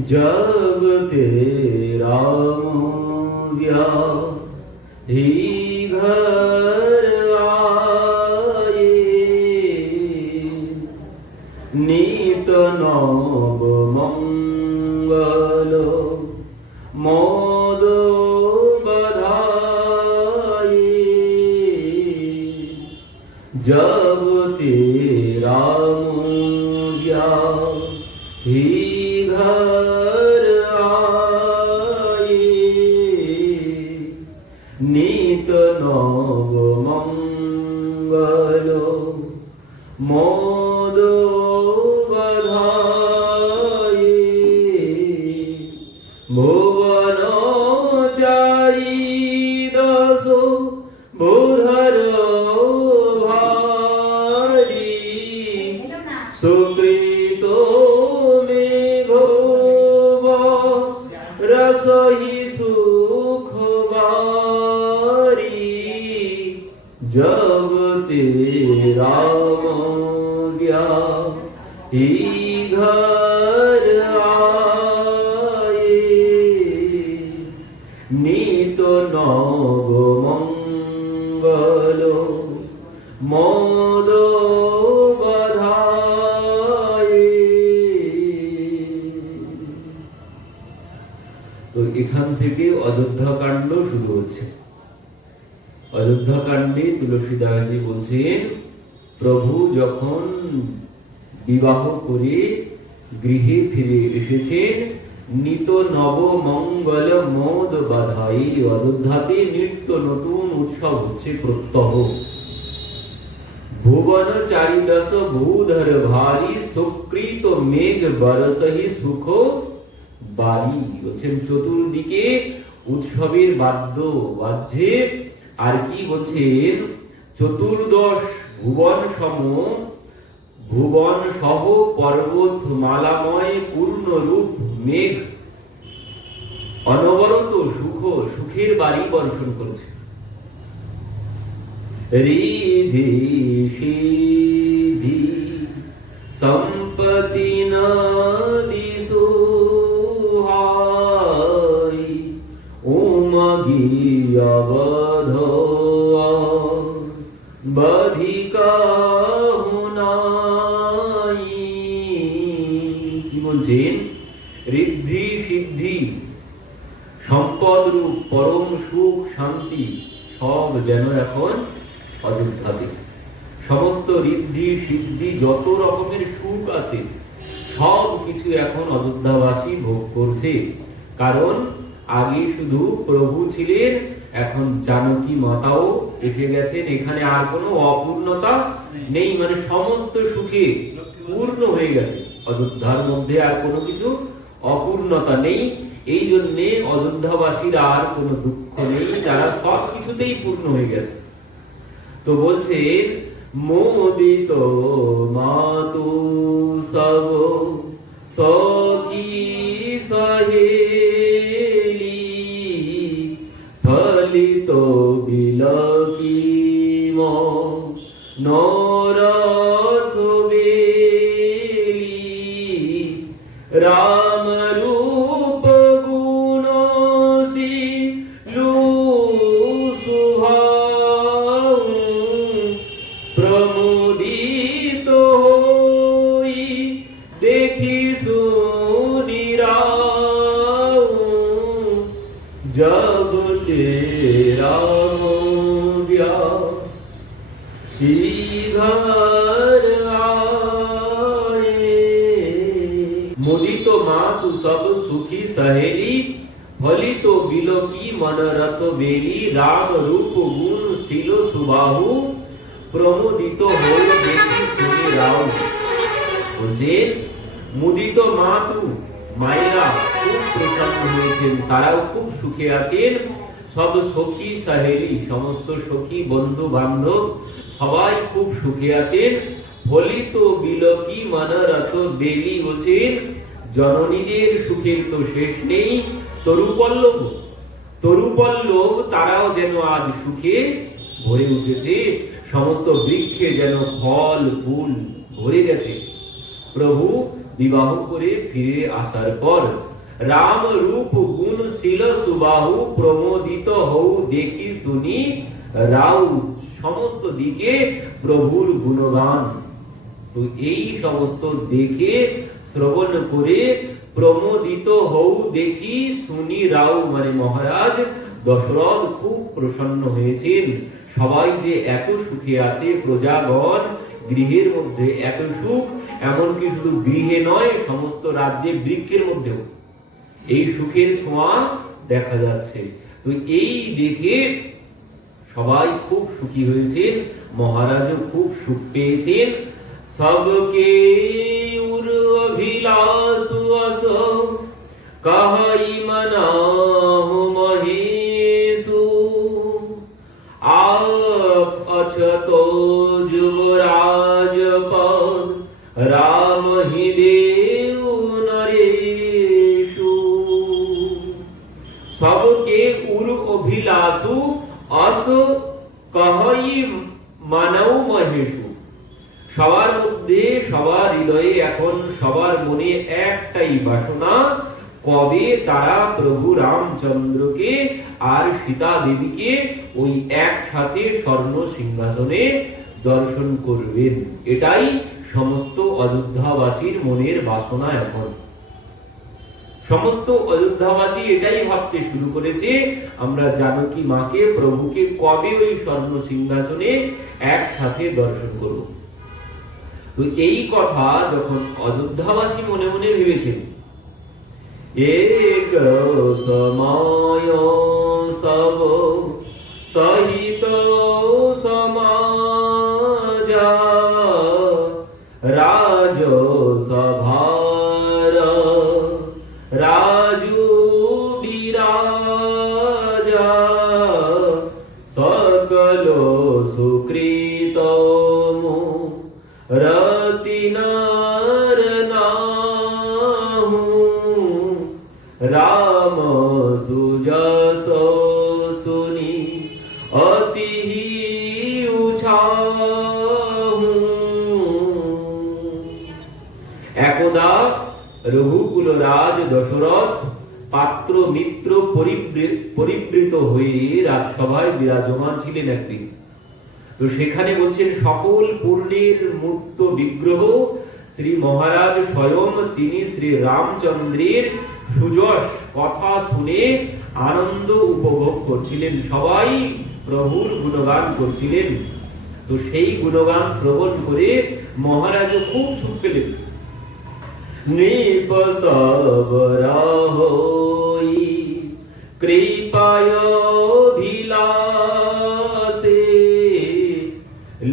जब तेरा गया ही घर आए नीत नव मंगल मौ বলছেন, প্রভু যখন বিবাহ করে গৃহে ফিরে এসেছেন, নিত নব মঙ্গল মোদ বাধাই অযোধ্যাতে নিত্য নতুন উৎসব হচ্ছে প্রত্যহ। ভুবন চারিদশ ভূধর ভারী সুকৃত মেঘ বরসহি সুখ। বাড়ি বলছেন চতুর্দিকে উৎসবের বাদ্য বাজছে। আর কি বলছেন চতুর্দশ ভুবন সম ভুবন সহ পর্বত মালাময় পূর্ণ রূপ মেঘ। অনবরত সুখ, সুখের বাড়ি বর্ষণ করছে। রিধি, সিধি, সম্পত্তি নদী উমগি হুনাই কি বলছেন? ঋদ্ধি সিদ্ধি সম্পদ রূপ পরম সুখ, শান্তি, সব যেন এখন অযোধ্যাতে। সমস্ত ঋদ্ধি সিদ্ধি, যত রকমের সুখ আছে, সব কিছু এখন অযোধ্যাবাসী ভোগ করছে। কারণ আগে শুধু প্রভু ছিলেন, এখন জানকী মাতাও এসে গেছেন এখানে আর কোনো অপূর্ণতা নেই। মানে সমস্ত সুখে পূর্ণ হয়ে গেছে। অযোধ্যার মধ্যে আর কোনো কিছু অপূর্ণতা নেই। এই জন্যে অযোধ্যাবাসীর আর কোনো দুঃখ নেই তারা সব কিছুতেই পূর্ণ হয়ে গেছে। তো বলছে মোদিত মাতু সব সখী সহেলি ফলিত বিলকিম no. মুদিত মা, তু সব সুখী সহেলি। ফলিত বিলকি মনরথ বেলি। রাম রূপ গুণ শিল সুবাহু। প্রমোদিত হই দেখি শুনি রাও বলছেন মুদিত মা, তু মায়েরা খুব প্রসন্ন হয়েছেন। তারাও খুব সুখে আছেন। সব সখী সাহেলি, সমস্ত সখী বন্ধু বান্ধব সবাই খুব সুখে আছেন। ফলিত বিলকি মানারত বেলি বলছেন জননীদের সুখের তো শেষ নেই। তরুপল্লব তরুপল্লব তারাও যেন আজ সুখে ভরে উঠেছে। সমস্ত বৃক্ষে যেন ফল, ফুল ভরে গেছে। প্রভু বিবাহ করে ফিরে আসার পর রাম রূপ গুণ শিল সুবাহু প্রমোদিত হউ দেখি শুনি। রাউ সমস্ত দিকে প্রভুর গুণগান। তো এই সমস্ত দেখে শ্রবণ করে প্রমোদিত হউ দেখি, শুনি রাও মানে মহারাজ, দশরথ খুব প্রসন্ন হয়েছেন। সবাই যে এত সুখে আছে প্রজাগণ, গৃহের মধ্যে এত সুখ, এমনকি শুধু গৃহে নয়, সমস্ত রাজ্যে বৃক্ষের মধ্যেও। এই সুখের ছোঁয়া দেখা যাচ্ছে। তো এই দেখে সবাই খুব সুখী হয়েছেন, মহারাজও খুব সুখ পেয়েছেন। সবকে উর অভিলাষ অস, কাহাই মনাম মহেশু। আপ অছত যুবরাজ পদ রাম হি দেব নরেশু। সবকে উর অভিলাষু অসু কহই মানব মহেশু। সবার মধ্যে সবার হৃদয়ে এখন সবার মনে একটাই বাসনা, কবে তারা প্রভু রামচন্দ্রকে আর সীতা দেবীকে ওই একসাথে স্বর্ণ সিংহাসনে দর্শন করবেন? এটাই সমস্ত অযোধ্যাবাসীর মনের বাসনা এখন। সমস্ত অযোধ্যাবাসী এটাই ভাবতে শুরু করেছে, আমরা জানকী মাকে, প্রভুকে কবে ওই স্বর্ণ সিংহাসনে একসাথে দর্শন করব? তো এই কথা যখন অযোধ্যাবাসী মনে মনে ভেবেছেন এক সময় সব সহিত সমাজা রাজ সভার একদা রঘুকুল রাজ দশরথ পাত্র মিত্র পরিবৃত হয়ে রাজসভায় বিরাজমান ছিলেন একদিন। তো সেখানে বলছেন, সকল পূর্ণের মূর্ত বিগ্রহ শ্রী মহারাজ স্বয়ং তিনি শ্রী রামচন্দ্রের সুযশ কথা শুনে আনন্দ উপভোগ করছিলেন। সবাই প্রভুর গুণগান করছিলেন। তো সেই গুণগান শ্রবণ করে মহারাজ খুব সুখ পেলেন। নৃপসবরাহই কৃপায়ভিলাসে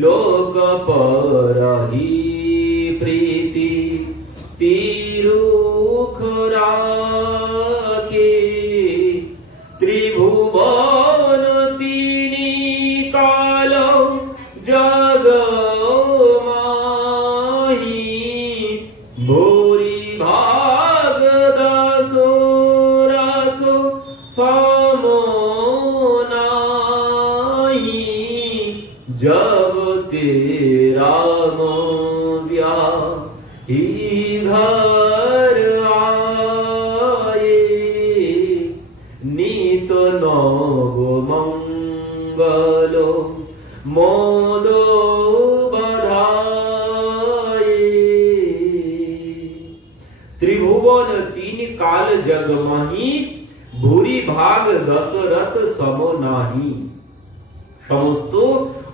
লোক তিন কাল জগমহি ভুরি ভাগ দশরথ সম নাহি সমস্ত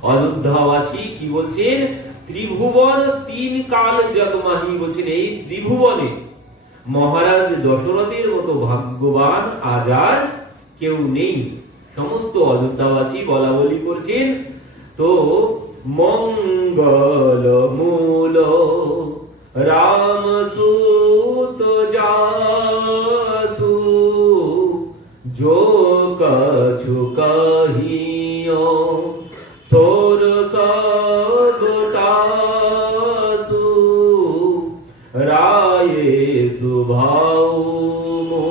অযোধ্যাবাসী কি বলছেন? ত্রিভুবন তিন কাল জগমাহি বলছেন। এই ত্রিভুবনে মহারাজ দশরথের মতো ভাগ্যবান আজার কেউ নেই। সমস্ত অযোধ্যাবাসী বলা বলি করছেন। তো মঙ্গল মূল রাম সুত যাসু जो कछु कहियो थोर सबतासु राये सुभाऊ मो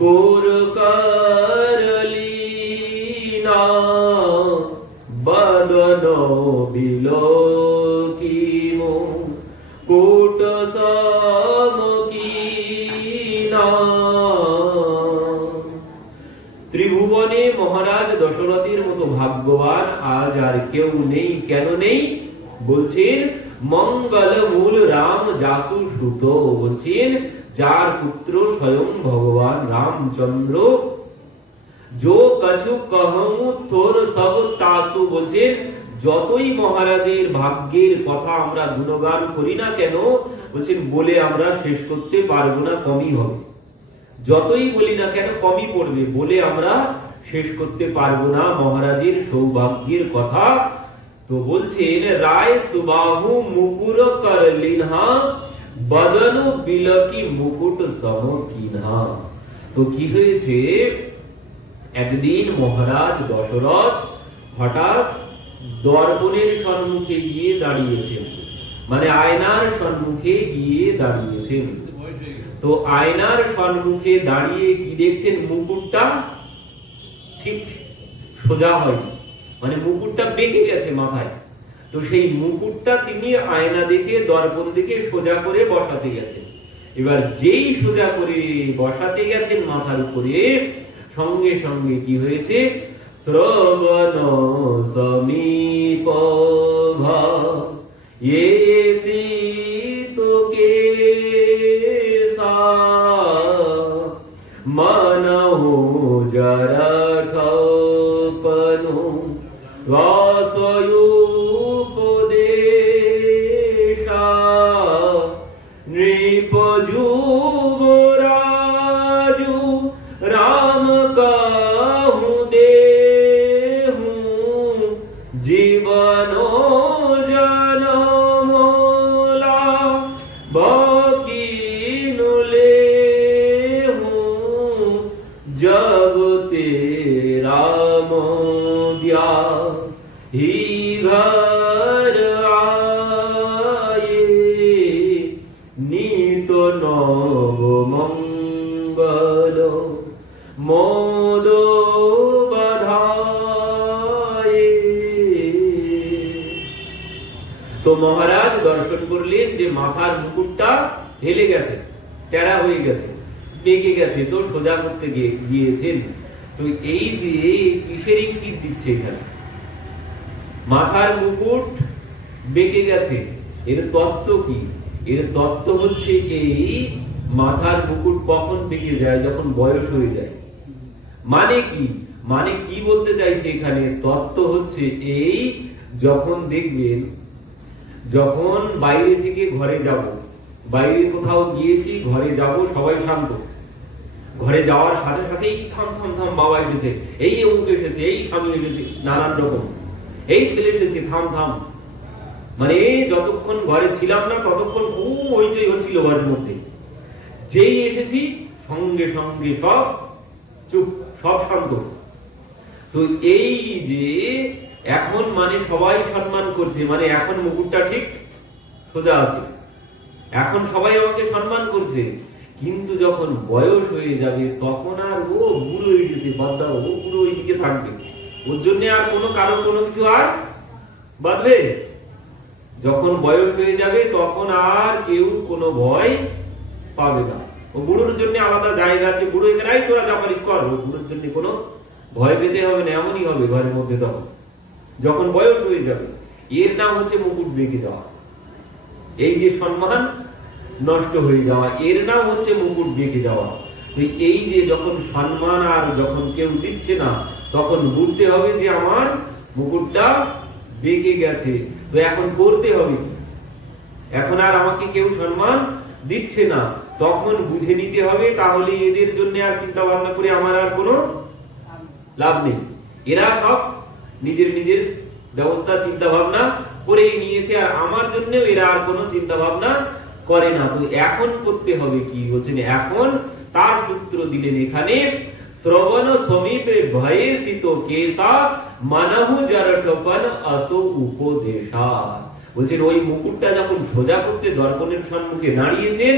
कुर करलीना बदनो बिलोकिमो कूट सा ভাগ্যবান, আজ আর কেউ নেই, কেন নেই? বলছেন, মঙ্গল মূল রাম যাসু সুত। বলছেন, যার পুত্র স্বয়ং ভগবান রামচন্দ্র। যো কছু কহমু তোর সব তাসু। বলছেন, যতই মহারাজের ভাগ্যের কথা আমরা গুণগান করি না কেন, বলছেন, বলে আমরা শেষ করতে পারব না, কমই হবে। যতই বলি না কেন, কমই পড়বে, বলে আমরা শেষ করতে পারব না মহারাজের সৌভাগ্যের কথা। তো বলছেন, রায় সুবাহু মুকুর কর লিনহা, বদন বিলকি মুকুট সম কিনহা। তো কি হয়েছে? একদিন মহারাজ দশরথ হঠাৎ দর্পণের সম্মুখে গিয়ে দাঁড়িয়েছেন। মানে আয়নার সম্মুখে গিয়ে দাঁড়িয়েছেন। তো আয়নার সম্মুখে দাঁড়িয়ে কি দেখছেন মুকুটটা? ঠিক সোজা হয়নি মানে মুকুটটা বেঁকে গেছে মাথায়। তো সেই মুকুটটা তিনি আয়না দেখে, দর্পণ দেখে সোজা করে বসাতে গেছেন। এবার যেই সোজা করে বসাতে গেছেন মাথার উপরে, সঙ্গে সঙ্গে কি হয়েছে? শ্রবণ সমীপ ভা Gossoyu মঙ্গল তো মহারাজ দর্শন করলেন যে মাথার মুকুটটা হেলে গেছে, টেরা হয়ে গেছে বেঁকে গেছে, তো সোজা করতে গিয়েছেন। তো এই যে কিসের ইঙ্গিত দিচ্ছে এখানে? মাথার মুকুট বেঁকে গেছে, এর তত্ত্ব কি? এর তত্ত্ব হচ্ছে এই মাথার মুকুট কখন বেঁকে যায়, যখন বয়স হয়ে যায়। মানে কি? মানে কি বলতে চাইছে এখানে? তত্ত্ব হচ্ছে এই যখন দেখবেন, যখন বাইরে থেকে ঘরে যাব, বাইরে কোথাও গিয়েছি, ঘরে যাব, সবাই শান্ত। ঘরে যাওয়ার সাথে সাথে এই থাম থাম থাম বাবা এসেছে। এই অমুক এসেছে, এই স্বামী এসেছে, নানান রকম। এই ছেলে এসেছে, থাম থাম। মানে যতক্ষণ ঘরে ছিলাম না, ততক্ষণ খুব হইচই হচ্ছিল ঘরের মধ্যে। যেই এসেছি, সঙ্গে সঙ্গে সব চুপ, সব শান্ত। তো এই যে এখন মানে সবাই সম্মান করছে মানে এখন মুকুটটা ঠিক সোজা আছে। এখন সবাই আমাকে সম্মান করছে, কিন্তু যখন বয়স হয়ে যাবে, তখন আর ও বুড়ো হয়ে গেছে ও বুড়ো ওইদিকে থাকবে। ওর জন্য আর কোনো কারও কোনো কিছু আর বাদবে যখন বয়স হয়ে যাবে, তখন আর কেউ কোনো ভয় পাবে না। ও বুড়োর জন্য আলাদা জায়গা আছে বুড়ো এখানে "এই তোরা যা পারিস কর। ও বুড়োর জন্য কোনো ভয় পেতে হবে না, এমনই হবে ঘরের মধ্যে তখন। যখন বয়স হয়ে যাবে, এর নাম হচ্ছে মুকুট বেঁকে যাওয়া। এই যে সম্মান নষ্ট হয়ে যাওয়া, এর নাম হচ্ছে মুকুট বেঁকে যাওয়া। তো এই যে যখন সম্মান আর যখন কেউ দিচ্ছে না, তখন বুঝতে হবে যে আমার মুকুটটা বেঁকে গেছে। তো এখন করতে হবে এখন আর আমাকে কেউ সম্মান দিচ্ছে না। তখন বুঝে নিতে হবে, তাহলে এদের জন্য আর চিন্তা ভাবনা করে আমার আর কোনো লাভ নেই। এরা সব নিজের নিজের ব্যবস্থা চিন্তা ভাবনা করেই নিয়েছে, আর আমার জন্য এরা আর কোনো চিন্তা ভাবনা করে না। তো এখন করতে হবে কি? বলছেন, এখন তার সূত্র দিলেন এখানে, শ্রবণ সমীপে ভয়ে শীত কেশা, মানহু জরঠপন আসো উপদেশা বলছেন, ওই মুকুটটা যখন সোজা করতে দর্পণের সম্মুখে দাঁড়িয়েছেন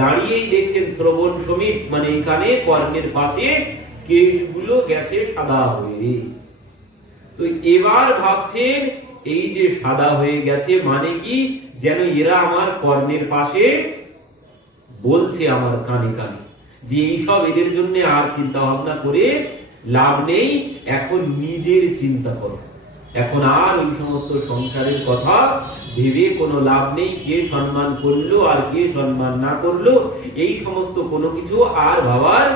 দাঁড়িয়েই দেখছেন শ্রবণ সমীপ মানে এখানে কর্ণের পাশে কেশগুলো গেছে সাদা হয়ে। তো এবার ভাবছেন, এই যে সাদা হয়ে গেছে মানে কি? যেন এরা আমার কর্ণের পাশে বলছে আমার কানে কানে যে এইসব এদের জন্য আর চিন্তা ভাবনা করে লাভ নেই, এখন নিজের চিন্তা করো। এখন আর ওই সমস্ত সংসারের কথা ভেবে কোনো লাভ নেই, কে সম্মান করল আর কে সম্মান না করল, এই সমস্ত কোনো কিছু আর ভাবার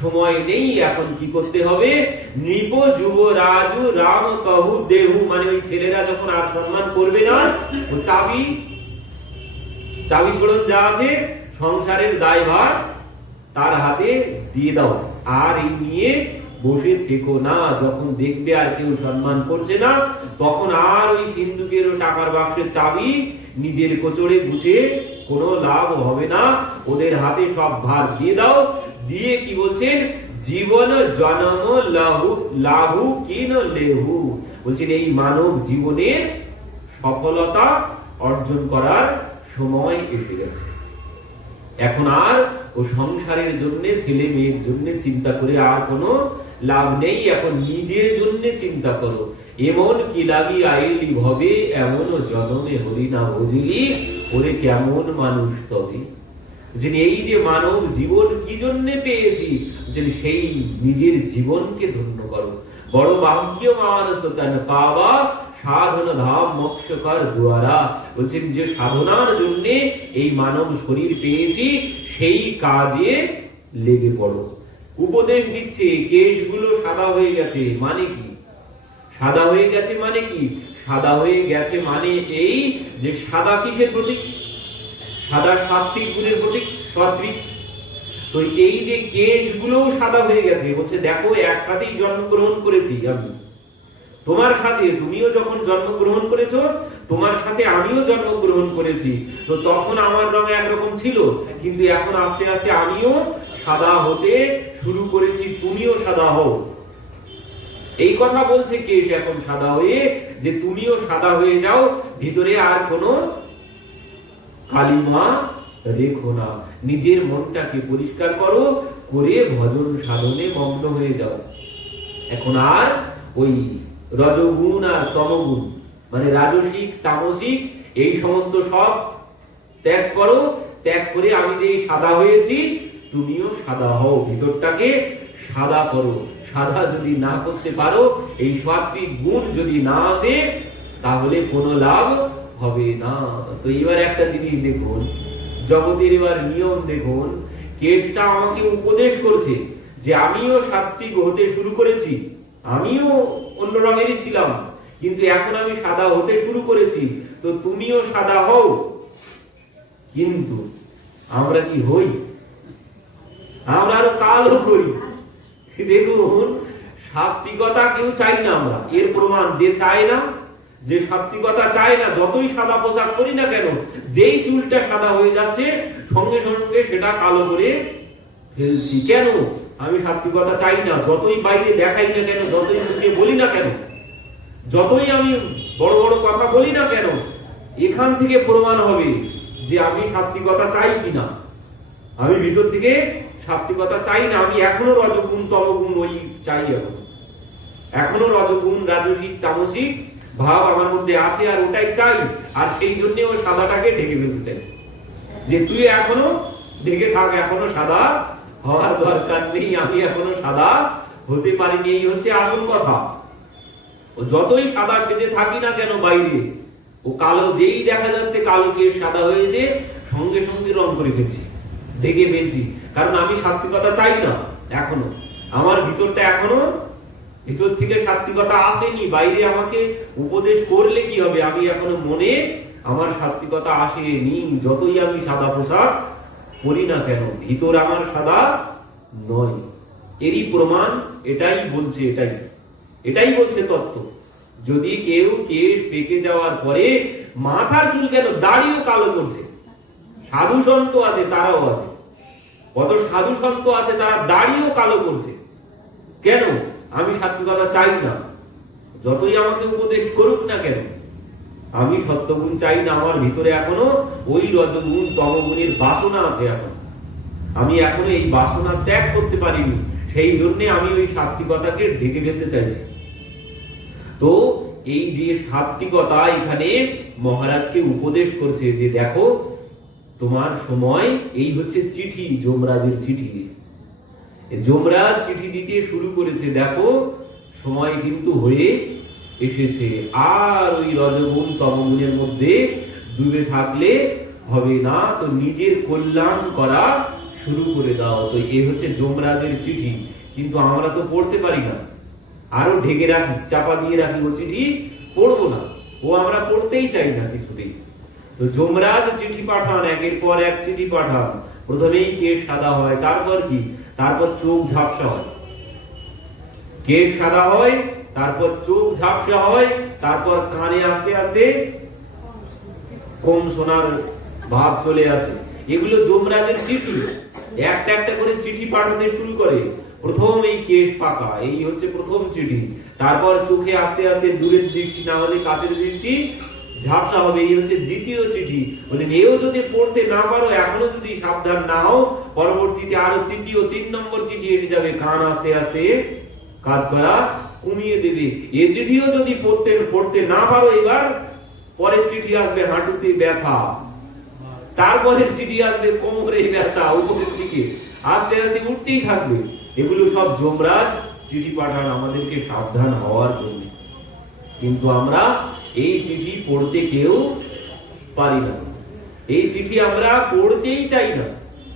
সময় নেই। এখন কি করতে হবে? নৃপ, যুব, রাজু, রাম, কাহু, দেহু মানে ওই ছেলেরা যখন আর সম্মান করবে না, ও চাবি চাবি ছোড়ন যা আছে, সংসারের দায়ভার তার হাতে দিয়ে দাও। আর এই নিয়ে বসে থেকো না, যখন দেখবে আর কেউ সম্মান করছে না, তখন আর ওই সিন্ধুকের টাকার বাক্সের চাবি নিজের কোচড়ে গুছে কোনো লাভ হবে না। ওদের হাতে সব ভার দিয়ে দাও। দিয়ে কি বলছেন? জীবন জনম লাহু লাহু কিন লেহু। বলছেন এই মানব জীবনের সফলতা অর্জন করার সময় এসে গেছে। এখন আর ও সংসারের জন্য, ছেলে মেয়ের জন্য চিন্তা করে আর কোনো লাভ নেই, এখন নিজের জন্য চিন্তা করো। এমন কি লাগি আইলি ভবে এমন জনমে হরি না বুঝিলি, ওরে কেমন মানুষ তবে। যে এই যে মানব জীবন কি জন্য পেয়েছি যে সেই নিজের জীবনকে ধন্য করো। বড় ভাগ্য মানস কেন পাবা, সাধন ধাম মোক্ষকর দ্বারা বলছেন, যে সাধনার জন্যে এই মানব শরীর পেয়েছি, সেই কাজে লেগে পড়ো। উপদেশ দিচ্ছে, কেশগুলো সাদা হয়ে গেছে মানে কি? সাদা হয়ে গেছে মানে কি? সাদা হয়ে গেছে মানে এই যে সাদা কিসের প্রতীক? সাদা সাত্বিক গুণের প্রতীক, সাত্বিক। তো এই যে কেশগুলোও সাদা হয়ে গেছে, বলছে, দেখো, একসাথেই জন্মগ্রহণ করেছি আমি। তোমার সাথে তুমিও যখন জন্মগ্রহণ করেছ, তোমার সাথে আমিও জন্মগ্রহণ করেছি। তো তখন আমার রং একরকম ছিল, কিন্তু এখন আস্তে আস্তে আমিও সাদা হতে শুরু করেছি, তুমিও সাদা হও। এই কথা বলছে কেশ এখন সাদা হয়ে? যে তুমিও সাদা হয়ে যাও, ভিতরে আর কোনো কালিমা রেখো না। নিজের মনটাকে পরিষ্কার করো, করে ভজন সাধনে মগ্ন হয়ে যাও। এখন আর ওই রজগুণ আর তমগুণ মানে রাজসিক, তামসিক, এই সমস্ত সব ত্যাগ করো। ত্যাগ করে আমি যে সাদা হয়েছি তুমিও সাদা হও, ভিতরটাকে সাদা করো। সাদা যদি না করতে পারো, এই সাত্বিক গুণ যদি না আসে, তাহলে কোনো লাভ হবে না। তো এবার একটা জিনিস দেখুন, জগতের এবার নিয়ম দেখুন, কেসটা আমাকে উপদেশ করছে যে আমিও সাত্বিক হতে শুরু করেছি, আমিও অন্য রঙেরই ছিলাম, কিন্তু এখন আমি সাদা হতে শুরু করেছি, তো তুমিও সাদা হও। কিন্তু আমরা কি হই? আমরা আরও কালো করি। দেখুন, সাত্বিকতা কেউ চাই না আমরা। এর প্রমাণ, যে চায় না, যে সাত্বিকতা চায় না, যতই সাদা পোশাক করি না কেন, যেই চুলটা সাদা হয়ে যাচ্ছে, সঙ্গে সঙ্গে সেটা কালো করে ফেলছি। কেন? আমি সাত্বিকতা চাই না। যতই বাইরে দেখাই না কেন, যতই মুখে বলি না কেন, যতই আমি বড় বড় কথা বলি না কেন, এখান থেকে প্রমাণ হবে যে আমি সাত্বিকতা চাই কিনা। আমি ভিতর থেকে সাত্বিকতা চাই না, আমি এখনও রজগুণ, তমগুণ ওই চাই এখন। এখনও রজগুণ, রাজসিক, তামসিক ভাব আমার মধ্যে আছে আর ওটাই চাই, আর সেই জন্য ও সাদাটাকে ঢেকে ফেলতে চাই। যে তুই এখনও ঢেকে থাক, এখনও সাদা হওয়ার দরকার নেই, আমি এখনও সাদা হতে পারিনি, এই হচ্ছে আসল কথা। ও যতই সাদা সেজে থাকি না কেন বাইরে, ও কালো যেই দেখা যাচ্ছে কালো গিয়ে সাদা হয়েছে, সঙ্গে সঙ্গে রং করে ফেলছি, ঢেকে ফেলছি। কারণ আমি সাত্বিকতা চাই না, এখনও। আমার ভিতরটা এখনও, ভিতর থেকে সাত্বিকতা আসেনি, বাইরে আমাকে উপদেশ করলে কি হবে? আমি এখনও মনে আমার সাত্বিকতা আসেনি, যতই আমি সাদা পোশাক পরি না কেন, ভিতর আমার সাদা নয়। এরই প্রমাণ, এটাই বলছে, এটাই। এটাই বলছে তত্ত্ব। যদি কেউ কেশ পেকে যাওয়ার পরে মাথার চুল কেন দাড়িও কালো করছে? সাধু সন্ত আছে, তারাও আছে। কত সাধু সন্ত আছে তারা দাড়িও কালো করছে। কেন? আমি সাত্বিকতা চাই না। যতই আমাকে উপদেশ করুক না কেন, আমি সত্যগুণ চাই না। আমার ভিতরে এখনও ওই রজগুণ, তমগুণের বাসনা আছে এখন। আমি এখনও এই বাসনা ত্যাগ করতে পারিনি। সেই জন্যে আমি ওই সাত্বিকতাকে ঢেকে ফেলতে চাইছি। তো এই যে সাত্বিকতা এখানে মহারাজকে উপদেশ করছে যে দেখো তোমার সময়, এই হচ্ছে চিঠি, যমরাজের চিঠি। যমরাজ চিঠি দিতে শুরু করেছে, দেখো, সময় কিন্তু হয়ে এসেছে। আর ওই রজগুণ তমগুণের মধ্যে ডুবে থাকলে হবে না, তো নিজের কল্যাণ করা শুরু করে দাও। তো এ হচ্ছে যমরাজের চিঠি। কিন্তু আমরা তো পড়তে পারি না। আরও ঢেকে রাখি, চাপা দিয়ে রাখি ও চিঠি, পড়ব না। ও আমরা পড়তেই চাই না কিছুতেই। যমরাজ চিঠি পাঠান, একের পর এক চিঠি পাঠান। প্রথমেই কেশ সাদা হয়, তারপর কি? তারপর চোখ ঝাপসা হয়। কেশ সাদা হয়, তারপর চোখ ঝাপসা হয়, তারপর কানে আস্তে আস্তে কম সোনার ভাব চলে আসে। এগুলো যমরাজের চিঠি। একটা একটা করে চিঠি পাঠাতে শুরু করে। প্রথম এই কেশ পাকা, এই হচ্ছে প্রথম চিঠি। তারপর চোখে আস্তে আস্তে দূরের দৃষ্টি, না হলে কাছের দৃষ্টি ঝাপসা হবে, এই হচ্ছে দ্বিতীয় চিঠি। বলে এও যদি পড়তে না পারো, এখনও যদি সাবধান না হও, পরবর্তীতে আরও তৃতীয় তিন নম্বর চিঠি এসে যাবে। কান আস্তে আস্তে কাজ করা কমিয়ে দেবে। এ চিঠিও যদি পড়তে পড়তে না পারো এবার, পরের চিঠি আসবে হাঁটুতে ব্যথা। তারপরের চিঠি আসবে কোমরে ব্যথা উপরের দিকে। আস্তে আস্তে উঠতেই থাকবে। এগুলো সব যমরাজ চিঠি পাঠান আমাদেরকে সাবধান হওয়ার জন্য। কিন্তু আমরা এই চিঠি পড়তে কেউ পারি না। এই চিঠি আমরা পড়তেই চাই না।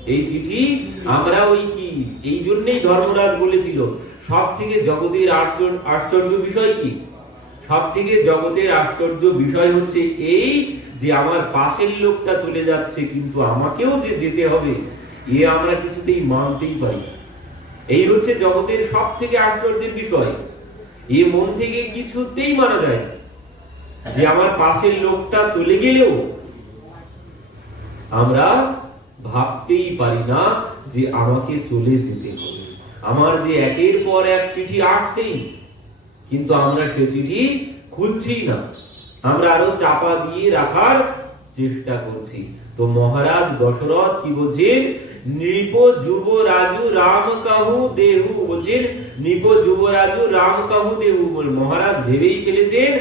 এই চিঠি আমরা ওই কি? এই জন্যই ধর্মরাজ বলেছিল সব থেকে জগতের আশ্চর্য বিষয় কি? সব থেকে জগতের আশ্চর্য বিষয় হচ্ছে এই যে আমার পাশের লোকটা চলে যাচ্ছে, কিন্তু আমাকেও যে যেতে হবে, এ আমরা কিছুতেই মানতেই পারি এই হচ্ছে জগতের সব থেকে আশ্চর্যের বিষয়। এ মন থেকে কিছুতেই মানা যায় না। যে আমার পাশের লোকটা চলে গেলেও আমরা ভাবতেই পারি না যে আমাকে চলে যেতে হবে। আমার যে একের পর এক চিঠি আসছেই, কিন্তু আমরা সে চিঠি খুলছি না। আমরা আরও চাপা দিয়ে রাখার চেষ্টা করছি। তো মহারাজ দশরথ কি বলছেন? নৃপ যুবরাজু রাম কাহু দেহু বলছেন, নৃপ যুবরাজু রাম কাহু দেহু মহারাজ ভেবেই ফেলেছেন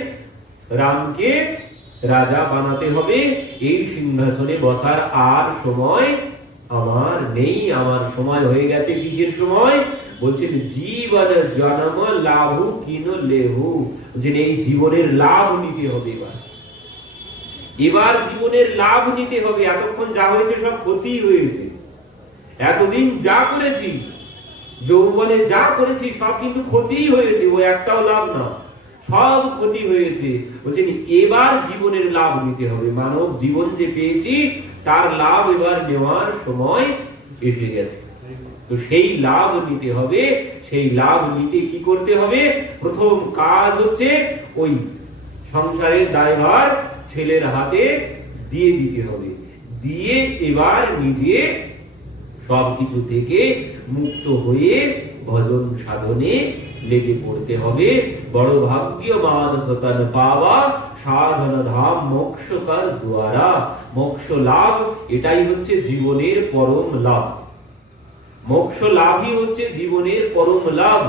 রামকে রাজা বানাতে হবে। এই সিংহাসনে বসার আর সময় আমার নেই। আমার সময় হয়ে গেছে কিসের সময়? বলছেন, জীবন জন্ম লাভু কিন লেহু। বলছেন, এই জীবনের লাভ নিতে হবে এবার। এবার জীবনের লাভ নিতে হবে। এতক্ষণ যা হয়েছে সব ক্ষতি হয়েছে। এতদিন যা করেছি, যৌবনে যা করেছি, সব কিন্তু ক্ষতিই হয়েছে। ও একটাও লাভ না। সব ক্ষতি হয়েছে। বলছেন এবার জীবনের লাভ নিতে হবে। মানব জীবন যে পেয়েছি, তার লাভ এবার নেওয়ার সময় এসে গেছে। তো সেই লাভ নিতে হবে। সেই লাভ নিতে কি করতে হবে? প্রথম কাজ হচ্ছে ওই সংসারের দায়ভার ছেলের হাতে দিয়ে দিতে হবে। দিয়ে এবার নিজে সবকিছু থেকে মুক্ত হয়ে ভজন সাধনে লেগে পড়তে হবে। বড় ভাগ্যবান পাওয়া সাধন ধাম দ্বারা মোক্ষ লাভ, এটাই হচ্ছে জীবনের পরম লাভ। মোক্ষ লাভই হচ্ছে জীবনের পরম লাভ।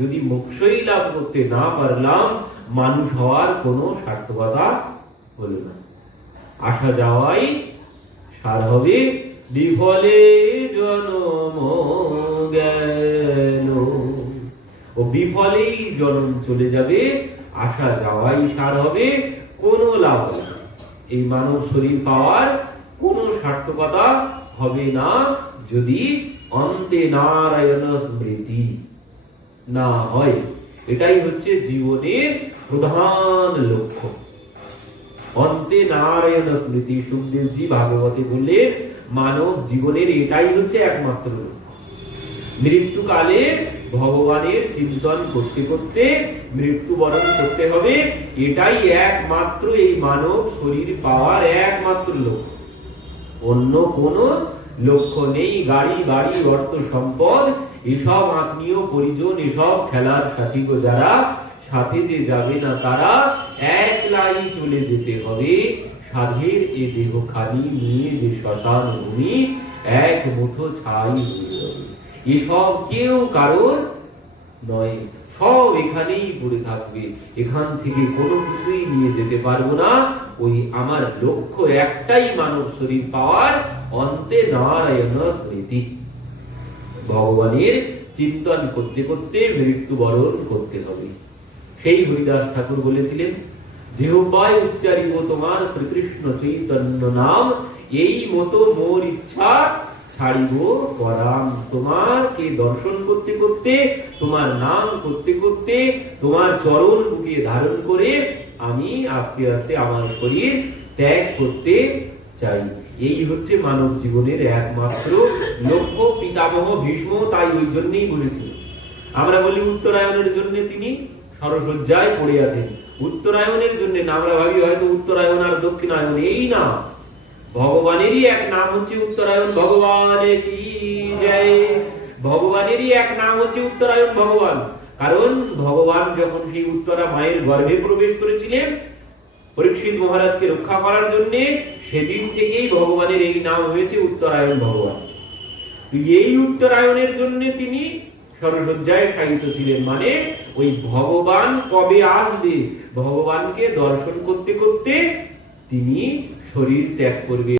যদি মোক্ষই লাভ করতে না পারলাম, মানুষ হওয়ার কোনো সার্থকতা হলো না। আসা যাওয়াই সার হবে, বিফলে জনম গেল। বিফলেই জনম চলে যাবে, আসা যাওয়াই সার হবে, কোনো লাভ এই মানব শরীর পাওয়ার কোনো সার্থকতা হবে না যদি অন্তে নারায়ণ স্মৃতি না হয়। এটাই হচ্ছে জীবনের প্রধান লক্ষ্য। অন্তে নারায়ণ স্মৃতি, সুখদেবজি ভাগবতে বললেন মানব জীবনের এটাই হচ্ছে একমাত্র লক্ষ্য। মৃত্যুকালে ভগবানের চিন্তন করতে করতে মৃত্যুবরণ করতে হবে। এটাই একমাত্র এই মানব শরীর পাওয়ার একমাত্র লক্ষ্য। অন্য কোনো লক্ষ্য নেই। গাড়ি, বাড়ি, অর্থ, সম্পদ, এসব আত্মীয়, পরিজন, এসব খেলার সাথী যারা সাথে যে যাবে না তারা একলাই চলে যেতে হবে। সাধের এ দেহ খালি নিয়ে যে শ্মশান ভূমি এক মুঠো ছাই হয়ে যাবে। এসব কেউ কারোর নয়। সব এখানেই পড়ে থাকবে। এখান থেকে কোনো কিছুই নিয়ে যেতে পারব না। ওই আমার লক্ষ্য একটাই মানব শরীর পাওয়ার, অন্তে নারায়ণ স্মৃতি ভগবানের চিন্তন করতে করতে মৃত্যুবরণ করতে হবে। সেই হরিদাস ঠাকুর বলেছিলেন যেহবায় উচ্চারিব তোমার শ্রীকৃষ্ণ চৈতন্য নাম, এই মতো মোর ইচ্ছা ছাড়িব পরাম তোমাকে দর্শন করতে করতে, তোমার নাম করতে করতে, তোমার চরণ বুকে ধারণ করে আমি আস্তে আস্তে আমার শরীর ত্যাগ করতে চাই। এই হচ্ছে মানব জীবনের একমাত্র লক্ষ্য। পিতামহ ভীষ্ম তাই ওই জন্যই বলেছিল আমরা বলি উত্তরায়ণের জন্য তিনি সরসজ্জায় পড়ে আছেন। উত্তরায়ণের জন্য আমরা ভাবি হয়তো উত্তরায়ণ আর দক্ষিণায়ন এই না। ভগবানেরই এক নাম হচ্ছে উত্তরায়ণ ভগবানের কি জয়? ভগবানেরই এক নাম হচ্ছে উত্তরায়ণ ভগবান। কারণ ভগবান যখন সেই উত্তরা মায়ের গর্ভে প্রবেশ করেছিলেন পরীক্ষিত মহারাজকে রক্ষা করার জন্য সেদিন থেকেই ভগবানের এই নাম হয়েছে উত্তরায়ণ ভগবান। এই উত্তরায়ণের জন্য তিনি সরসজ্জায় শায়িত ছিলেন। মানে ওই ভগবান কবে আসবে? ভগবানকে দর্শন করতে করতে তিনি শরীর ত্যাগ করবে।